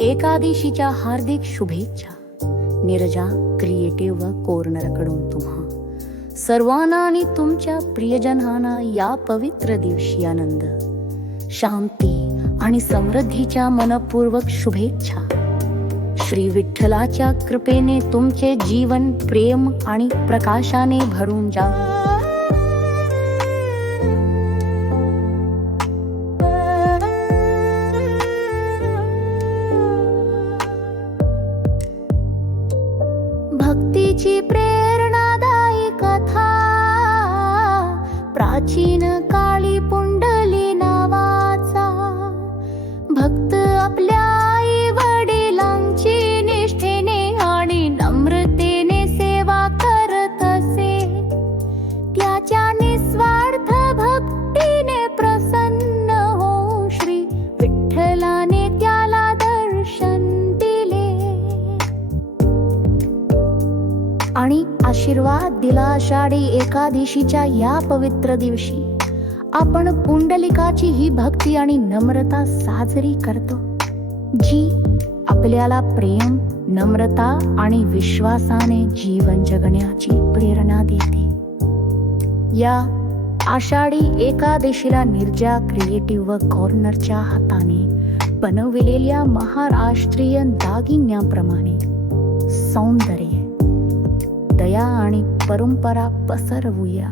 एकादशीच्या हार्दिक शुभेच्छा. नीरजा क्रिएटिव्ह कॉर्नरकडून तुम्हा सर्वांना आणि तुमच्या प्रियजनांना या पवित्र दिवशी आनंद, शांती आणि समृद्धीच्या मनपूर्वक शुभेच्छा. श्री विठ्ठलाच्या कृपेने तुमचे जीवन प्रेम आणि प्रकाशाने भरून जावो. भक्तीची प्रेरणादायी कथा, प्राचीन काळी पुंडली नावाचा भक्त आपल्या आई वडिलांची निष्ठेने आणि नम्रतेने सेवा करत असे. त्याच्या निस्वार्थ भक्तीने प्रसन्न होऊन श्री विठ्ठलाने त्याला दर्शन आणि आशीर्वाद दिला. आषाढी एकादशीच्या या पवित्र दिवशी आपण पुंडलिकाची ही भक्ती आणि नम्रता साजरी करतो, जी आपल्याला प्रेम, नम्रता आणि विश्वासाने जीवन जगण्याची प्रेरणा देते. या आषाढी एकादशीला नीरजा क्रिएटिव्ह कॉर्नरच्या हाताने बनविलेल्या महाराष्ट्रीय दागिन्याप्रमाणे सौंदर्य, दया आणि परंपरा पसरवूया.